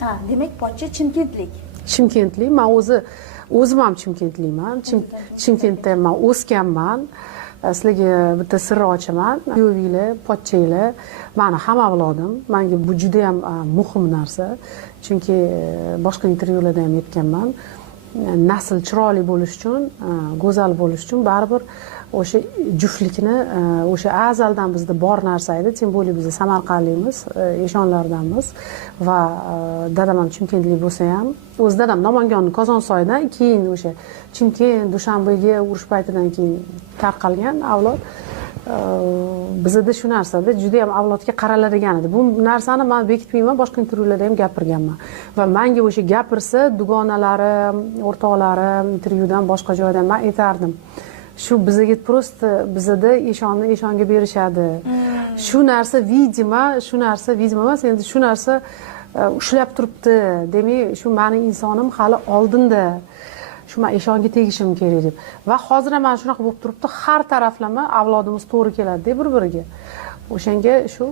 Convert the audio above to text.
Ha, demak, pochcha chimkentlik. Chimkentlik. Men o'zim ham chimkentlikman. Chimkentda men o'sganman. Sizlarga bitta sir ochaman. Kuyovinglar, pochchanglar meni ham avlodim. Menga bu juda ham muhim narsa. Chunki boshqa intervyularda ham aytganman. Nasl chiroyli bo'lish uchun, go'zal bo'lish uchun baribir o'sha juftlikni o'sha azaldan bizda bor narsa edi. Tем более biz Samarqandlimiz, eshonlardanmiz va dadam ham chimkentlik bo'lsa ham, o'z dadam Namangan Qozonsoydan, keyin o'sha Chimkent, Dushanbega urush paytidan keyin tarqalgan avlod. Bizda shu narsada juda ham avlodga qaraladigan edi. Bu narsani men bekitmayman, boshqa intervyularda ham gapirganman. Va menga o'sha gapirsa, dugonalarim, o'rtoqlarim, intervyudan boshqa joydan men aytardim. Shu bizga prosta bizda eshonga berishadi. Shu narsa vidima emas, endi shu narsa ushlab turibdi. Demak, shu meni insonim hali oldinda. Shu men eshonga tegishim kerak deb. Va hozir ham mana shunaqa bo'lib turibdi. Har taraflama avlodimiz to'g'ri keladi bir-biriga. O'shanga shu